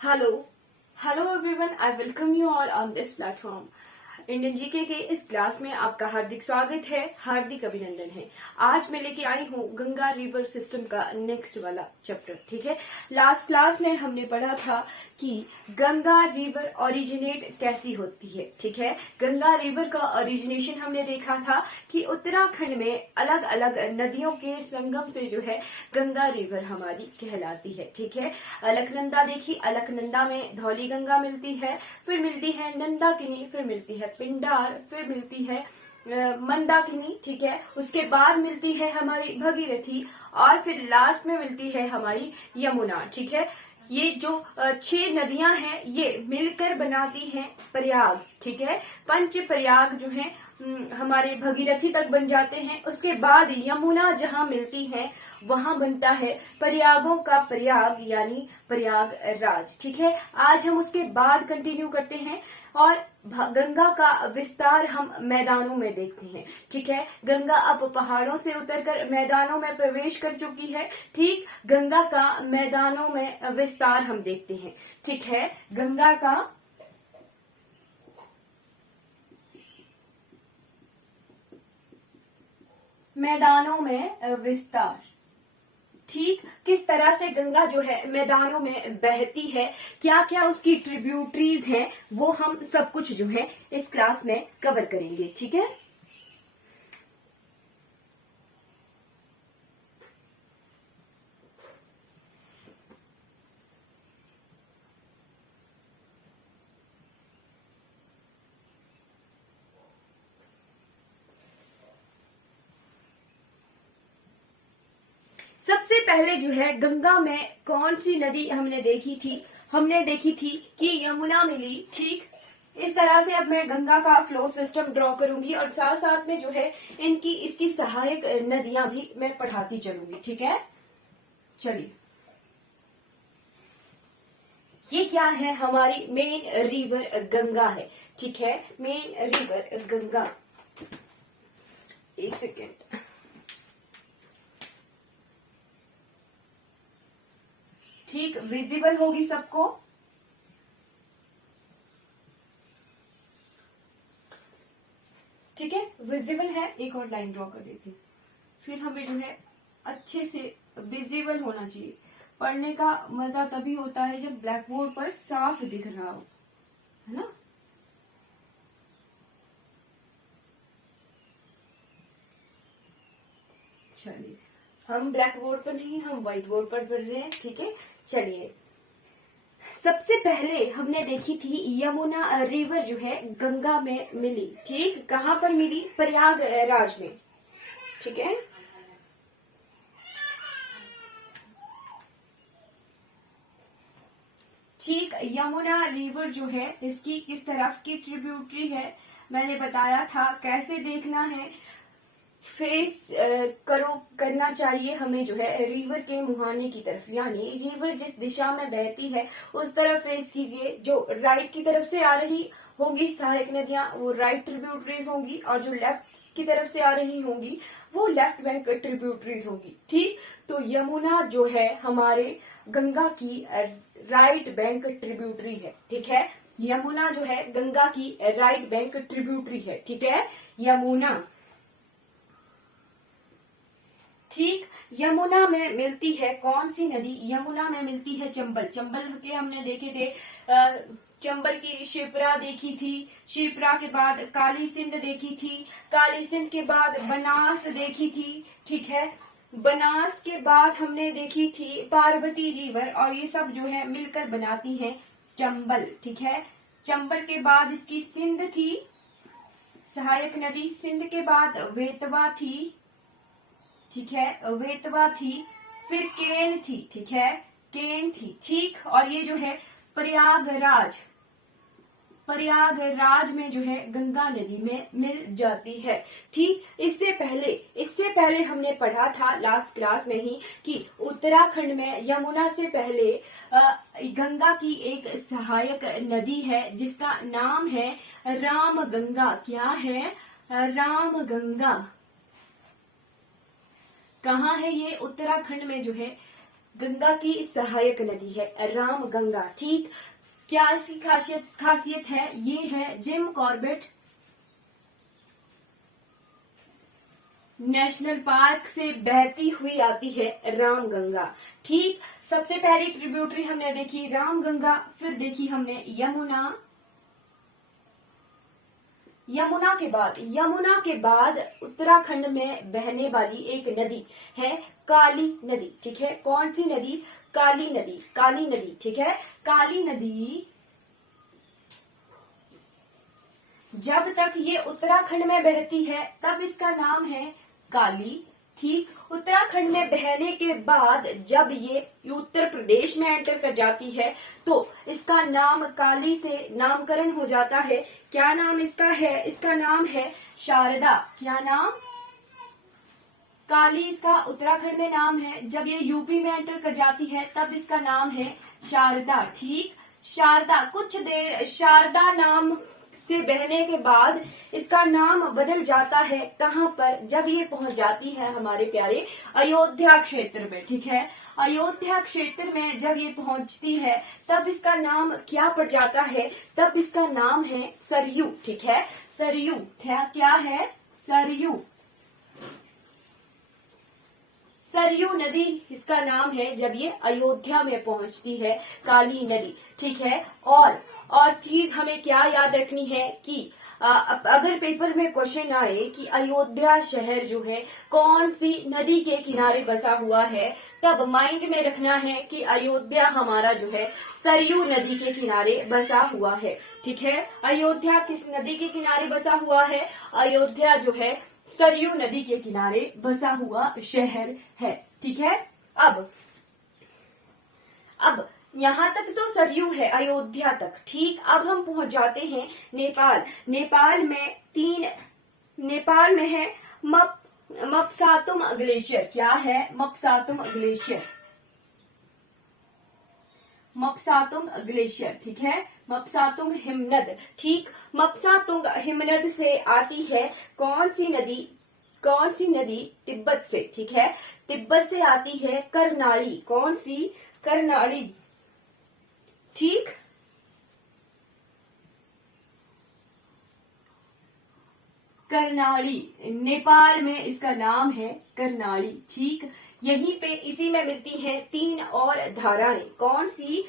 Hello, hello everyone. I welcome you all on this platform. Indian GK के इस class में आपका हार्दिक स्वागत है, हार्दिक अभिनंदन है। आज मैं लेके आई हूँ गंगा रिवर सिस्टम का नेक्स्ट वाला चैप्टर। ठीक है, लास्ट क्लास में हमने पढ़ा था कि गंगा रिवर ओरिजिनेट कैसी होती है। ठीक है, गंगा रिवर का ओरिजिनेशन हमने देखा था कि उत्तराखंड में अलग अलग नदियों के संगम से जो है गंगा रिवर हमारी कहलाती है। ठीक है, अलकनंदा देखी, अलकनंदा में धौली गंगा मिलती है, फिर मिलती है नंदाकिनी, फिर मिलती है पिंडार, फिर मिलती है मंदाकिनी। ठीक है, उसके बाद मिलती है हमारी भगीरथी और फिर लास्ट में मिलती है हमारी यमुना। ठीक है, ये जो 6 नदियां हैं ये मिलकर बनाती हैं प्रयाग। ठीक है, पंच प्रयाग जो है हमारे भगीरथी तक बन जाते हैं। उसके बाद यमुना जहां मिलती है वहां बनता है प्रयागों का प्रयाग यानी प्रयागराज। ठीक है, आज हम उसके बाद कंटिन्यू करते हैं और गंगा का विस्तार हम मैदानों में देखते हैं। ठीक है, गंगा अब पहाड़ों से उतरकर मैदानों में प्रवेश कर चुकी है। ठीक, गंगा का मैदानों में विस्तार हम देखते हैं। ठीक है, गंगा का मैदानों में विस्तार। ठीक, किस तरह से गंगा जो है मैदानों में बहती है, क्या क्या उसकी ट्रिब्यूटरीज हैं, वो हम सब कुछ जो है इस क्लास में कवर करेंगे। ठीक है, सबसे पहले जो है गंगा में कौन सी नदी हमने देखी थी? हमने देखी थी कि यमुना मिली। ठीक, इस तरह से अब मैं गंगा का फ्लो सिस्टम ड्रॉ करूंगी और साथ साथ में जो है इसकी सहायक नदियां भी मैं पढ़ाती चलूंगी। ठीक है, चलिए, ये क्या है? हमारी मेन रिवर गंगा है। ठीक है, मेन रिवर गंगा। एक सेकेंड, ठीक, विजिबल होगी सबको? ठीक है, विजिबल है। एक और लाइन ड्रॉ कर देती हूँ, फिर हमें जो है अच्छे से विजिबल होना चाहिए। पढ़ने का मजा तभी होता है जब ब्लैक बोर्ड पर साफ दिख रहा हो, है ना? चलिए, हम ब्लैक बोर्ड पर नहीं, हम व्हाइट बोर्ड पर पढ़ रहे हैं। ठीक है, चलिए, सबसे पहले हमने देखी थी यमुना रिवर जो है गंगा में मिली। ठीक, कहाँ पर मिली? प्रयागराज में। ठीक है, ठीक, यमुना रिवर जो है इसकी किस तरफ की ट्रिब्यूटरी है मैंने बताया था। कैसे देखना है? फेस करना चाहिए हमें जो है रिवर के मुहाने की तरफ, यानी रिवर जिस दिशा में बहती है उस तरफ फेस कीजिए। जो राइट की तरफ से आ रही होगी सहायक नदियां वो राइट ट्रिब्यूटरीज होंगी, और जो लेफ्ट की तरफ से आ रही होंगी वो लेफ्ट बैंक ट्रिब्यूटरीज होंगी। ठीक, तो यमुना जो है हमारे गंगा की राइट बैंक ट्रिब्यूटरी है। ठीक है, यमुना जो है गंगा की राइट बैंक ट्रिब्यूटरी है। ठीक है, यमुना। ठीक, यमुना में मिलती है कौन सी नदी? यमुना में मिलती है चंबल। चंबल के हमने देखे थे, चंबल की शिप्रा देखी थी, शिप्रा के बाद काली सिंध देखी थी, काली सिंध के बाद बनास देखी थी। ठीक है, बनास के बाद हमने देखी थी पार्वती रिवर, और ये सब जो है मिलकर बनाती है चंबल। ठीक है, चंबल के बाद इसकी सिंध थी सहायक नदी, सिंध के बाद वेतवा थी। ठीक है, वेतवा थी, फिर केन थी। ठीक है, केन थी। ठीक, और ये जो है प्रयागराज, प्रयागराज में जो है गंगा नदी में मिल जाती है। ठीक, इससे पहले हमने पढ़ा था लास्ट क्लास में ही कि उत्तराखंड में यमुना से पहले गंगा की एक सहायक नदी है जिसका नाम है रामगंगा। क्या है? रामगंगा। कहाँ है ये? उत्तराखंड में जो है गंगा की सहायक नदी है राम गंगा। ठीक, क्या इसकी खासियत है? ये है जिम कॉर्बेट नेशनल पार्क से बहती हुई आती है राम गंगा। ठीक, सबसे पहली ट्रिब्यूटरी हमने देखी राम गंगा, फिर देखी हमने यमुना। यमुना के बाद उत्तराखंड में बहने वाली एक नदी है काली नदी। ठीक है, कौन सी नदी? काली नदी। ठीक है, काली नदी जब तक ये उत्तराखंड में बहती है तब इसका नाम है काली। ठीक, उत्तराखंड में बहने के बाद जब ये उत्तर प्रदेश में एंटर कर जाती है तो इसका नाम काली से नामकरण हो जाता है। क्या नाम इसका है? इसका नाम है शारदा। क्या नाम? काली इसका उत्तराखंड में नाम है। जब ये यूपी में एंटर कर जाती है तब इसका नाम है शारदा। ठीक, शारदा कुछ देर शारदा नाम से बहने के बाद इसका नाम बदल जाता है। कहाँ पर? जब ये पहुंच जाती है हमारे प्यारे अयोध्या क्षेत्र में। ठीक है, अयोध्या क्षेत्र में जब ये पहुंचती है तब इसका नाम क्या पड़ जाता है? तब इसका नाम है सरयू। ठीक है, सरयू। क्या है? सरयू। सरयू नदी इसका नाम है जब ये अयोध्या में पहुंचती है, काली नदी। ठीक है, और चीज हमें क्या याद रखनी है कि अगर पेपर में क्वेश्चन आए कि अयोध्या शहर जो है कौन सी नदी के किनारे बसा हुआ है, तब माइंड में रखना है कि अयोध्या हमारा जो है सरयू नदी के किनारे बसा हुआ है। ठीक है, अयोध्या किस नदी के किनारे बसा हुआ है? अयोध्या जो है सरयू नदी के किनारे बसा हुआ शहर है। ठीक है, अब यहाँ तक तो सरयू है अयोध्या तक। ठीक, अब हम पहुंच जाते हैं नेपाल। नेपाल में है मपसातुम ग्लेशियर। क्या है? मपसातुम ग्लेशियर। मपसातुंग ग्लेशियर। ठीक है, मपसातुंग हिमनद। ठीक, मपसातुंग हिमनद से आती है कौन सी नदी? तिब्बत से। ठीक है, तिब्बत से आती है कर्नाली। कौन सी? कर्नाली। ठीक, कर्नाली। नेपाल में इसका नाम है कर्नाली। ठीक, यहीं पे इसी में मिलती हैं 3 और धाराएं। कौन सी?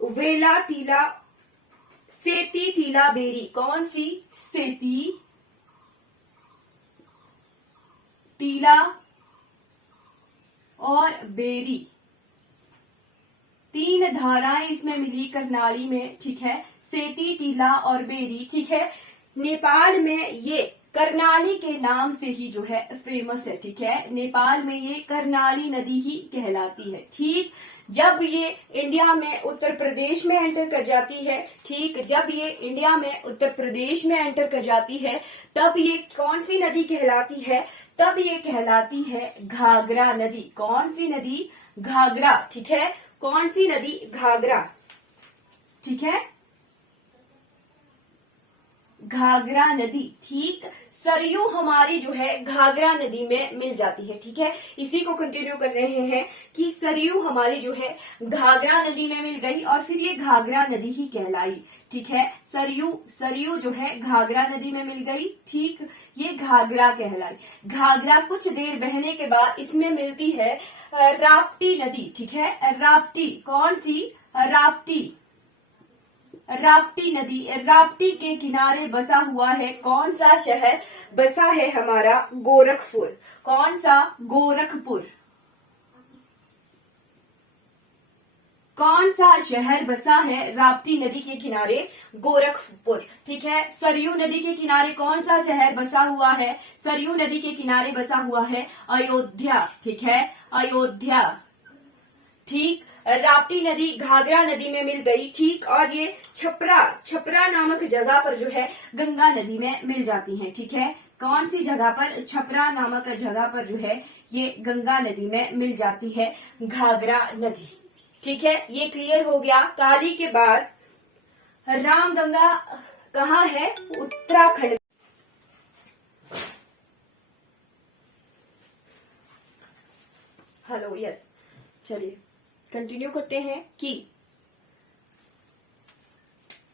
वेला, टीला, सेती, टीला, बेरी। कौन सी? सेती, टीला और बेरी। 3 धाराएं इसमें मिली कर्नाली में। ठीक है, सेती, टीला और बेरी। ठीक है, नेपाल में ये कर्नाली के नाम से ही जो है फेमस है। ठीक है, नेपाल में ये कर्नाली नदी ही कहलाती है। ठीक, जब ये इंडिया में उत्तर प्रदेश में एंटर कर जाती है, ठीक, जब ये इंडिया में उत्तर प्रदेश में एंटर कर जाती है तब ये कौन सी नदी कहलाती है? तब ये कहलाती है घाघरा नदी। कौन सी नदी? घाघरा। ठीक है, कौन सी नदी? घाघरा। ठीक है, घाघरा नदी। ठीक, सरयू हमारी जो है घाघरा नदी में मिल जाती है। ठीक है, इसी को कंटिन्यू कर रहे हैं कि सरयू हमारी जो है घाघरा नदी में मिल गई और फिर ये घाघरा नदी ही कहलाई। ठीक है, सरयू जो है घाघरा नदी में मिल गई। ठीक, ये घाघरा कहलाई। घाघरा कुछ देर बहने के बाद इसमें मिलती है राप्ती नदी। ठीक है, राप्ती। कौन सी? राप्ती नदी। राप्ती के किनारे बसा हुआ है कौन सा शहर? बसा है हमारा गोरखपुर। कौन सा? गोरखपुर। कौन सा शहर बसा है राप्ती नदी के किनारे? गोरखपुर। ठीक है, सरयू नदी के किनारे कौन सा शहर बसा हुआ है? सरयू नदी के किनारे बसा हुआ है अयोध्या। ठीक है, अयोध्या। ठीक, राप्ती नदी घाघरा नदी में मिल गई। ठीक, और ये छपरा नामक जगह पर जो है गंगा नदी में मिल जाती हैं। ठीक है, कौन सी जगह पर? छपरा नामक जगह पर जो है ये गंगा नदी में मिल जाती है घाघरा नदी। ठीक है, ये क्लियर हो गया। काली के बाद रामगंगा कहाँ है? उत्तराखंड। Hello, yes. चलिए कंटिन्यू करते हैं कि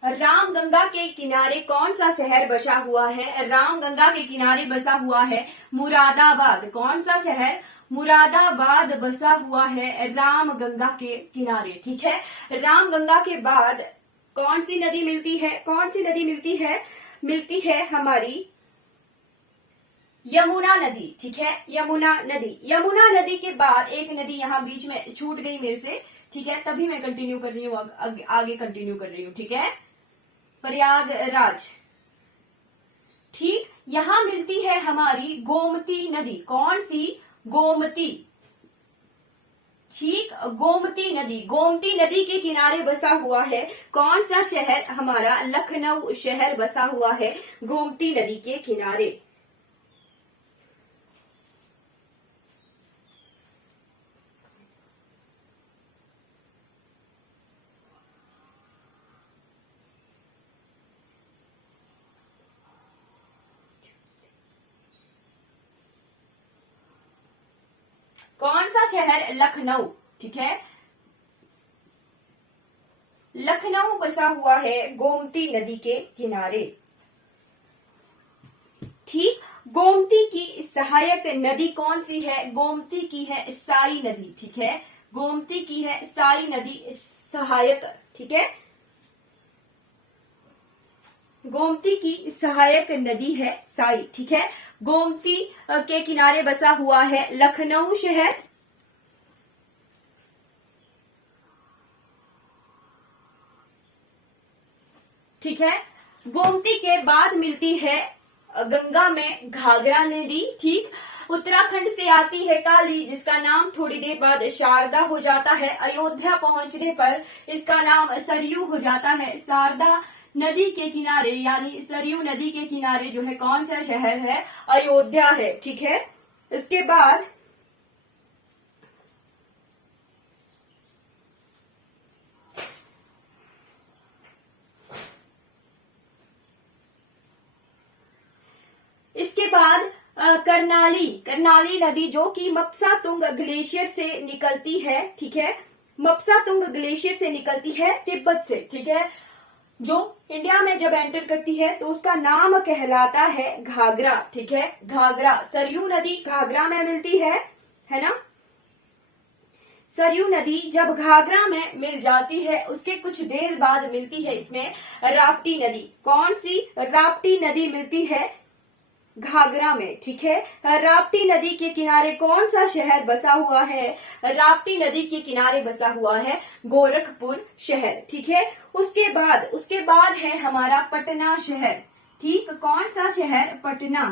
रामगंगा के किनारे कौन सा शहर बसा हुआ है। रामगंगा के किनारे बसा हुआ है मुरादाबाद। कौन सा शहर? मुरादाबाद बसा हुआ है रामगंगा के किनारे। ठीक है, रामगंगा के बाद कौन सी नदी मिलती है? कौन सी नदी मिलती है? मिलती है हमारी यमुना नदी। ठीक है, यमुना नदी। यमुना नदी के बाद एक नदी यहाँ बीच में छूट गई मेरे से, ठीक है, तभी मैं कंटिन्यू कर रही हूँ, आगे कंटिन्यू कर रही हूँ। ठीक है, प्रयागराज। ठीक, यहां मिलती है हमारी गोमती नदी। कौन सी? गोमती। ठीक, गोमती नदी। गोमती नदी के किनारे बसा हुआ है कौन सा शहर? हमारा लखनऊ शहर बसा हुआ है गोमती नदी के किनारे। कौन सा शहर? लखनऊ। ठीक है, लखनऊ बसा हुआ है गोमती नदी के किनारे। ठीक, गोमती की सहायक नदी कौन सी है? गोमती की है साई नदी। ठीक है, गोमती की है साई नदी सहायक। ठीक है, गोमती की सहायक नदी है साई। ठीक है, गोमती के किनारे बसा हुआ है लखनऊ शहर। ठीक है, गोमती के बाद मिलती है गंगा में घाघरा नदी। ठीक, उत्तराखंड से आती है काली, जिसका नाम थोड़ी देर बाद शारदा हो जाता है। अयोध्या पहुंचने पर इसका नाम सरयू हो जाता है। शारदा नदी के किनारे यानी सरयू नदी के किनारे जो है कौन सा शहर है? अयोध्या है। ठीक है, इसके बाद करनाली नदी जो कि मपसा तुंग ग्लेशियर से निकलती है। ठीक है, मपसा तुंग ग्लेशियर से निकलती है तिब्बत से। ठीक है, जो इंडिया में जब एंटर करती है तो उसका नाम कहलाता है घाघरा। ठीक है, घाघरा। सरयू नदी घाघरा में मिलती है ना। सरयू नदी जब घाघरा में मिल जाती है उसके कुछ देर बाद मिलती है इसमें राप्ती नदी। कौन सी? राप्ती नदी मिलती है घाघरा में। ठीक है, राप्ती नदी के किनारे कौन सा शहर बसा हुआ है? राप्ती नदी के किनारे बसा हुआ है गोरखपुर शहर। ठीक है, उसके बाद है हमारा पटना शहर। ठीक, कौन सा शहर? पटना।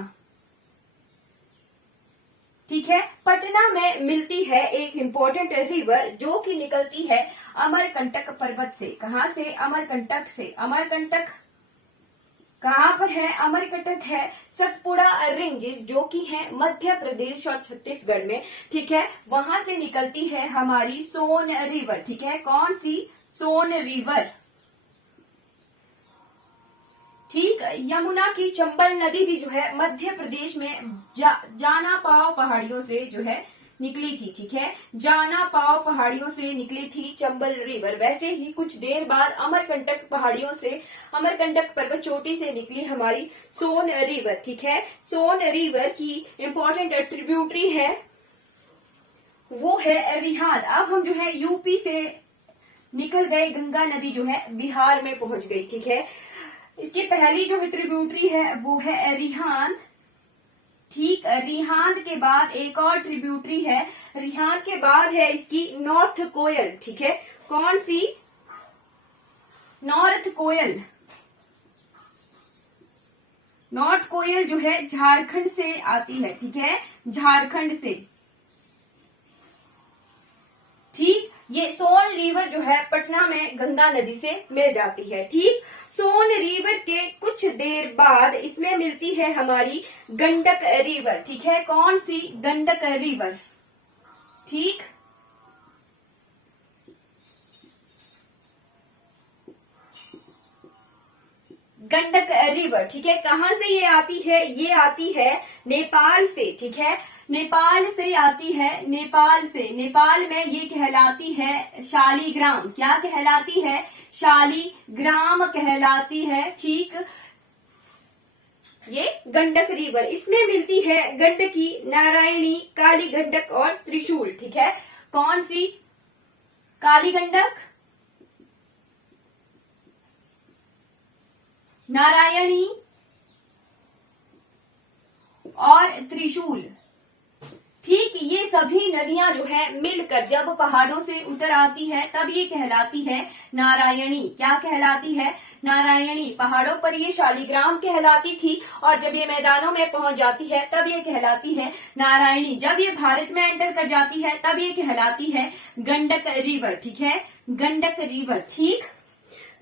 ठीक है, पटना में मिलती है एक इंपॉर्टेंट रिवर जो कि निकलती है अमरकंटक पर्वत से। कहां से? अमरकंटक से। अमरकंटक कहाँ पर है? अमरकंटक है सतपुड़ा रेंजेस जो कि है मध्य प्रदेश और छत्तीसगढ़ में। ठीक है, वहां से निकलती है हमारी सोन रिवर। ठीक है, कौन सी? सोन रिवर। ठीक, यमुना की चंबल नदी भी जो है मध्य प्रदेश में जाना पाव पहाड़ियों से जो है निकली थी। ठीक है, जाना पाव पहाड़ियों से निकली थी चंबल रिवर। वैसे ही कुछ देर बाद अमरकंटक पहाड़ियों से, अमरकंटक पर्वत चोटी से निकली हमारी सोन रिवर। ठीक है, सोन रिवर की इंपॉर्टेंट ट्रिब्यूटरी है वो है रिहांद। अब हम जो है यूपी से निकल गए, गंगा नदी जो है बिहार में पहुंच गई। ठीक है, इसकी पहली जो ट्रिब्यूटरी है वो है रिहांद। ठीक, रिहांद के बाद एक और ट्रिब्यूटरी है। रिहांद के बाद है इसकी नॉर्थ कोयल। ठीक है, कौन सी? नॉर्थ कोयल। नॉर्थ कोयल जो है झारखंड से आती है। ठीक है, झारखंड से। ठीक, ये सोन रिवर जो है पटना में गंगा नदी से मिल जाती है। ठीक, सोन रिवर के कुछ देर बाद इसमें मिलती है हमारी गंडक रिवर। ठीक है, कौन सी? गंडक रिवर। ठीक, गंडक रिवर। ठीक है, कहां से ये आती है? ये आती है नेपाल से। ठीक है, नेपाल से आती है, नेपाल से, नेपाल में ये कहलाती है शालिग्राम। क्या कहलाती है? शालिग्राम कहलाती है। ठीक, ये गंडक रिवर, इसमें मिलती है गंडकी, नारायणी, काली गंडक और त्रिशूल। ठीक है, कौन सी? काली गंडक, नारायणी और त्रिशूल। ठीक, ये सभी नदियां जो है मिलकर जब पहाड़ों से उतर आती है तब ये कहलाती है नारायणी। क्या कहलाती है? नारायणी। पहाड़ों पर ये शालिग्राम कहलाती थी और जब ये मैदानों में पहुंच जाती है तब ये कहलाती है नारायणी। जब ये भारत में एंटर कर जाती है तब ये कहलाती है गंडक रिवर। ठीक है, गंडक रिवर। ठीक,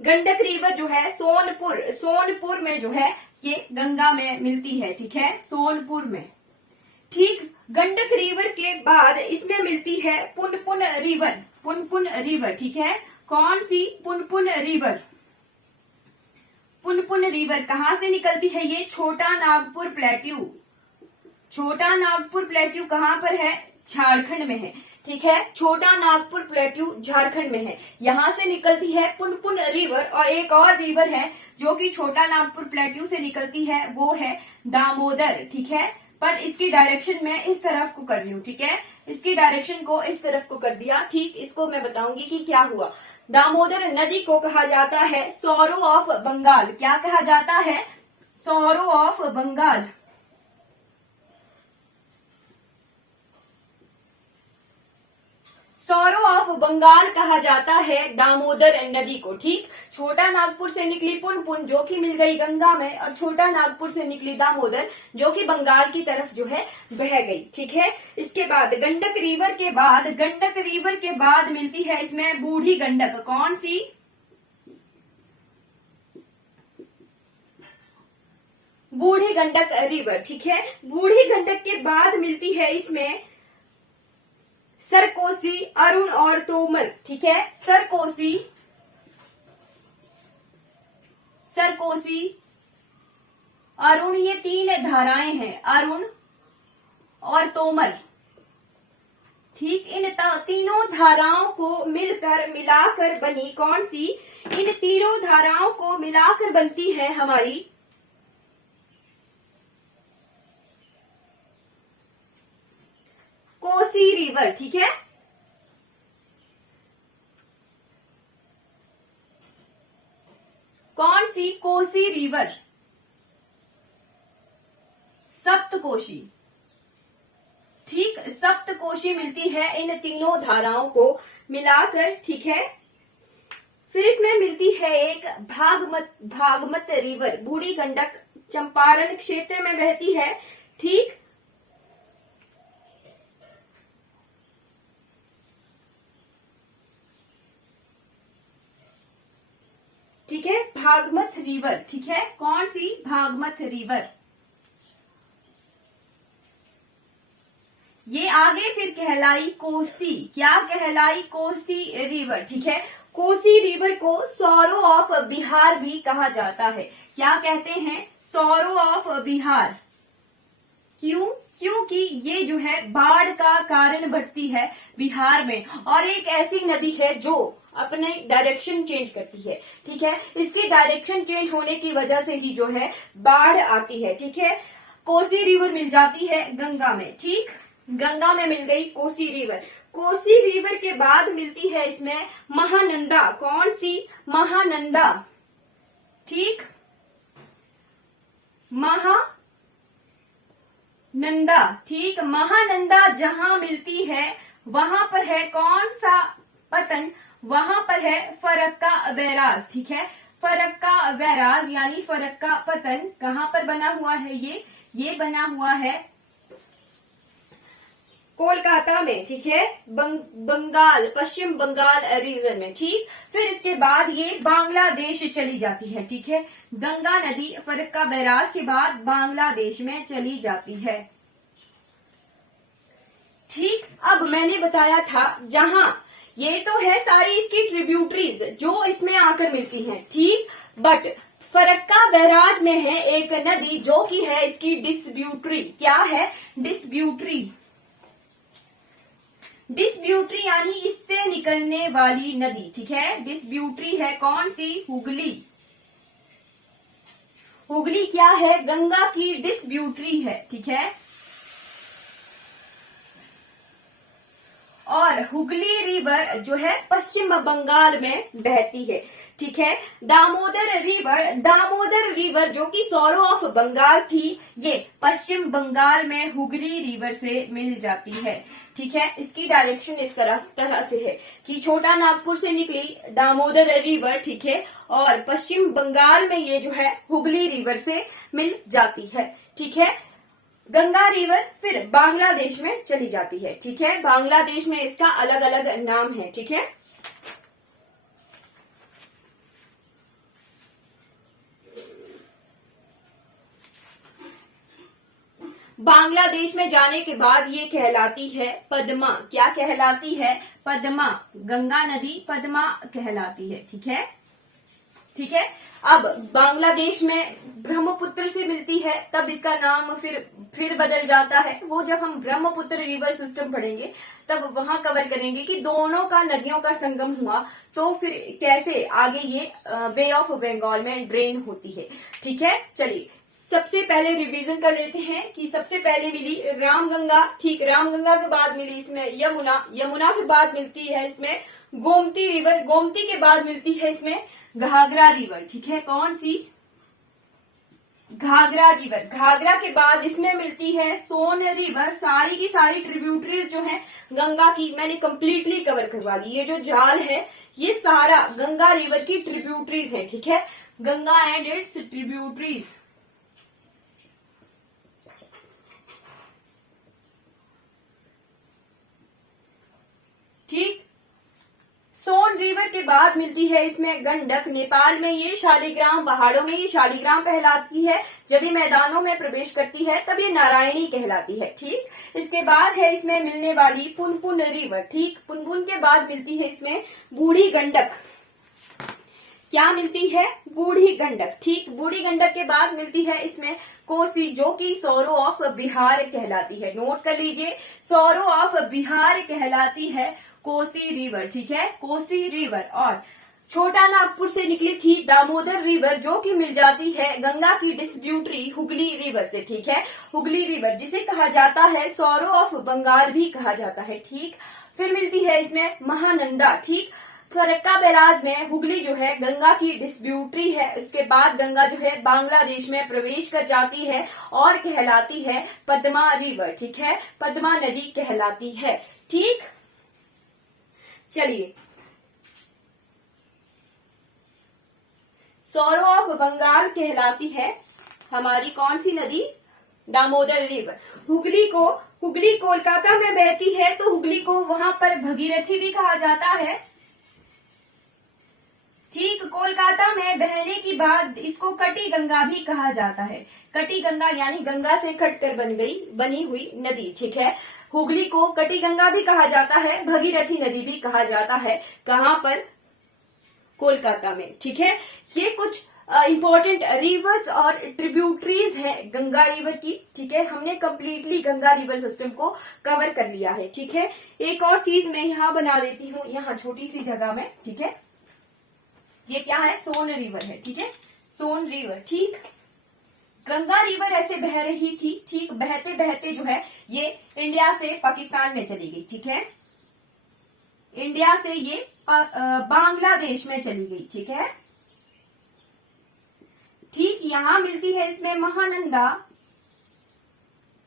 गंडक रिवर जो है सोनपुर में जो है ये गंगा में मिलती है। ठीक है, सोनपुर में। ठीक, गंडक रिवर के बाद इसमें मिलती है पुनपुन रिवर, पुनपुन रिवर। ठीक है, कौन सी? पुनपुन रिवर। पुनपुन रिवर कहाँ से निकलती है? ये छोटा नागपुर प्लेट्यू, छोटा नागपुर प्लेट्यू कहाँ पर है? झारखंड में है। ठीक है, छोटा नागपुर प्लेट्यू झारखंड में है, यहाँ से निकलती है पुनपुन रिवर। और एक और रिवर है जो कि छोटा नागपुर प्लेट्यू से निकलती है, वो है दामोदर। ठीक है, पर इसकी डायरेक्शन मैं इस तरफ को कर रही हूँ। ठीक है, इसकी डायरेक्शन को इस तरफ को कर दिया। ठीक, इसको मैं बताऊंगी कि क्या हुआ। दामोदर नदी को कहा जाता है सौरो ऑफ बंगाल। क्या कहा जाता है? Sorrow of Bengal. Sorrow of Bengal कहा जाता है दामोदर नदी को। ठीक, छोटा नागपुर से निकली पुनपुन जो कि मिल गई गंगा में, और छोटा नागपुर से निकली दामोदर जो कि बंगाल की तरफ जो है बह गई। ठीक है, इसके बाद गंडक रिवर के बाद मिलती है इसमें बूढ़ी गंडक। कौन सी? बूढ़ी गंडक रिवर। ठीक है, बूढ़ी गंडक के बाद मिलती है इसमें सरकोसी, अरुण और तोमर। ठीक है, सरकोसी, अरुण, ये तीन धाराएं हैं, अरुण और तोमर। ठीक, इन तीनों धाराओं को मिलाकर बनी कौन सी? इन तीनों धाराओं को मिलाकर बनती है हमारी कोसी रिवर। ठीक है, कौन सी? कोसी रिवर, सप्तकोशी। ठीक, सप्तकोशी मिलती है इन तीनों धाराओं को मिलाकर। ठीक है, फिर इसमें मिलती है एक भागमत रिवर। बूढ़ी गंडक चंपारण क्षेत्र में बहती है। ठीक, ठीक है, भागमत रिवर। ठीक है, कौन सी? भागमत रिवर। ये आगे फिर कहलाई कोसी। क्या कहलाई? कोसी रिवर। ठीक है, कोसी रिवर को सौरो ऑफ बिहार भी कहा जाता है। क्या कहते हैं? Sorrow of Bihar. क्यों? क्योंकि ये जो है बाढ़ का कारण बढ़ती है बिहार में, और एक ऐसी नदी है जो अपने डायरेक्शन चेंज करती है। ठीक है, इसकी डायरेक्शन चेंज होने की वजह से ही जो है बाढ़ आती है। ठीक है, कोसी रिवर मिल जाती है गंगा में। ठीक, गंगा में मिल गई कोसी रिवर। कोसी रिवर के बाद मिलती है इसमें महानंदा। कौन सी? महानंदा। ठीक, महानंदा। ठीक, महानंदा जहां मिलती है वहां पर है कौन सा पतन? वहां पर है फरक्का बैराज। ठीक है, फरक्का बैराज यानी फरक्का पतन कहां पर बना हुआ है? ये बना हुआ है कोलकाता में। ठीक है, बंगाल, पश्चिम बंगाल रीजन में। ठीक, फिर इसके बाद ये बांग्लादेश चली जाती है। ठीक है, गंगा नदी फरक्का बैराज के बाद बांग्लादेश में चली जाती है। ठीक, अब मैंने बताया था जहां ये तो है सारी इसकी ट्रिब्यूटरीज जो इसमें आकर मिलती हैं। ठीक, बट फरक्का बैराज में है एक नदी जो कि है इसकी डिस्ट्रीब्यूटरी। क्या है? डिस्ट्रीब्यूटरी। डिस्ट्रीब्यूटरी यानी इससे निकलने वाली नदी, ठीक है। डिस्ट्रीब्यूटरी है कौन सी? हुगली। हुगली क्या है? गंगा की डिस्ट्रीब्यूटरी है, ठीक है। और हुगली रिवर जो है पश्चिम बंगाल में बहती है, ठीक है। दामोदर रिवर जो कि सौरो ऑफ बंगाल थी, ये पश्चिम बंगाल में हुगली रिवर से मिल जाती है, ठीक है। इसकी डायरेक्शन इस तरह से है कि छोटा नागपुर से निकली दामोदर रिवर, ठीक है, और पश्चिम बंगाल में ये जो है हुगली रिवर से मिल जाती है, ठीक है। गंगा रिवर फिर बांग्लादेश में चली जाती है, ठीक है। बांग्लादेश में इसका अलग अलग नाम है, ठीक है। बांग्लादेश में जाने के बाद ये कहलाती है पद्मा। क्या कहलाती है? पद्मा। गंगा नदी पद्मा कहलाती है, ठीक है, ठीक है। अब बांग्लादेश में ब्रह्मपुत्र से मिलती है, तब इसका नाम फिर बदल जाता है। वो जब हम ब्रह्मपुत्र रिवर सिस्टम पढ़ेंगे तब वहां कवर करेंगे कि दोनों का नदियों का संगम हुआ तो फिर कैसे आगे ये बे ऑफ बंगाल में ड्रेन होती है, ठीक है। चलिए सबसे पहले रिवीजन कर लेते हैं कि सबसे पहले मिली रामगंगा, ठीक। रामगंगा के बाद मिली इसमें यमुना, यमुना के बाद मिलती है इसमें गोमती रिवर, गोमती के बाद मिलती है इसमें घाघरा रिवर, ठीक है। कौन सी? घाघरा रिवर। घाघरा के बाद इसमें मिलती है सोन रिवर। सारी की सारी ट्रिब्यूटरीज जो है गंगा की मैंने कंप्लीटली कवर करवा दी। ये जो जाल है ये सारा गंगा रिवर की ट्रिब्यूटरीज है, ठीक है। गंगा एंड इट्स ट्रिब्यूटरीज, ठीक। सोन रिवर के बाद मिलती है इसमें गंडक। नेपाल में ये शालिग्राम, पहाड़ों में ये शालिग्राम कहलाती है। जब ये मैदानों में प्रवेश करती है तब ये नारायणी कहलाती है, ठीक। इसके बाद है इसमें मिलने वाली पुनपुन रिवर, ठीक। पुनपुन के बाद मिलती है इसमें बूढ़ी गंडक। क्या मिलती है? बूढ़ी गंडक, ठीक। बूढ़ी गंडक के बाद मिलती है इसमें कोसी जो कि सौरो ऑफ बिहार कहलाती है। नोट कर लीजिए, सौरो ऑफ बिहार कहलाती है कोसी रिवर, ठीक है। कोसी रिवर। और छोटा नागपुर से निकली थी दामोदर रिवर जो कि मिल जाती है गंगा की डिस्ट्रीब्यूटरी हुगली रिवर से, ठीक है। हुगली रिवर जिसे कहा जाता है सौरो ऑफ बंगाल भी कहा जाता है, ठीक। फिर मिलती है इसमें महानंदा, ठीक। फरक्का बैराज में हुगली जो है गंगा की डिस्ट्रीब्यूटरी है। उसके बाद गंगा जो है बांग्लादेश में प्रवेश कर जाती है और कहलाती है पद्मा रिवर, ठीक है। पद्मा नदी कहलाती है, ठीक। चलिए सौरो ऑफ बंगाल कहलाती है हमारी कौन सी नदी? दामोदर रिवर। हुगली कोलकाता में बहती है तो हुगली को वहां पर भगीरथी भी कहा जाता है, ठीक। कोलकाता में बहने की बाद इसको कटी गंगा भी कहा जाता है। कटी गंगा यानी गंगा से कटकर बनी हुई नदी, ठीक है। हुगली को कटी गंगा भी कहा जाता है, भगीरथी नदी भी कहा जाता है। कहां पर? कोलकाता में, ठीक है। ये कुछ इंपॉर्टेंट रिवर्स और ट्रिब्यूटरीज हैं गंगा रिवर की, ठीक है। हमने कंप्लीटली गंगा रिवर सिस्टम को कवर कर लिया है, ठीक है। एक और चीज मैं यहाँ बना देती हूँ, यहाँ छोटी सी जगह में, ठीक है। ये क्या है? सोन रिवर है, ठीक है। सोन रिवर, ठीक। गंगा रिवर ऐसे बह रही थी, ठीक। बहते बहते जो है ये इंडिया से पाकिस्तान में चली गई, ठीक है। इंडिया से ये बांग्लादेश में चली गई, ठीक है, ठीक। यहां मिलती है इसमें महानंदा।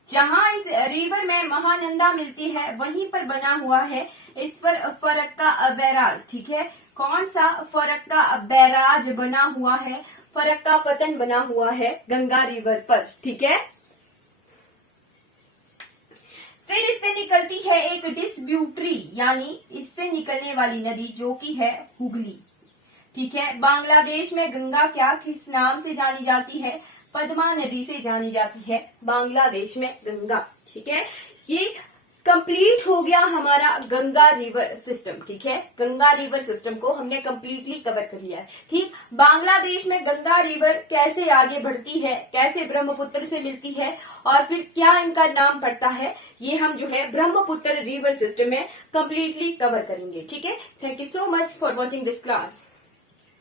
जहां इस रिवर में महानंदा मिलती है वहीं पर बना हुआ है इस पर फरक्का बैराज, ठीक है। कौन सा? फरक्का बैराज बना हुआ है, फरक्का पतन बना हुआ है गंगा रिवर पर, ठीक है। फिर इससे निकलती है एक डिस्ट्रीब्यूटरी यानी इससे निकलने वाली नदी जो कि है हुगली, ठीक है। बांग्लादेश में गंगा क्या किस नाम से जानी जाती है? पद्मा नदी से जानी जाती है बांग्लादेश में गंगा, ठीक है। ये कंप्लीट हो गया हमारा गंगा रिवर सिस्टम। ठीक है, गंगा रिवर सिस्टम को हमने कंप्लीटली कवर कर लिया है। ठीक, बांग्लादेश में गंगा रिवर कैसे आगे बढ़ती है, कैसे ब्रह्मपुत्र से मिलती है और फिर क्या इनका नाम पड़ता है, ये हम जो है ब्रह्मपुत्र रिवर सिस्टम में कंप्लीटली कवर करेंगे। ठीक है, thank you so much for watching this class.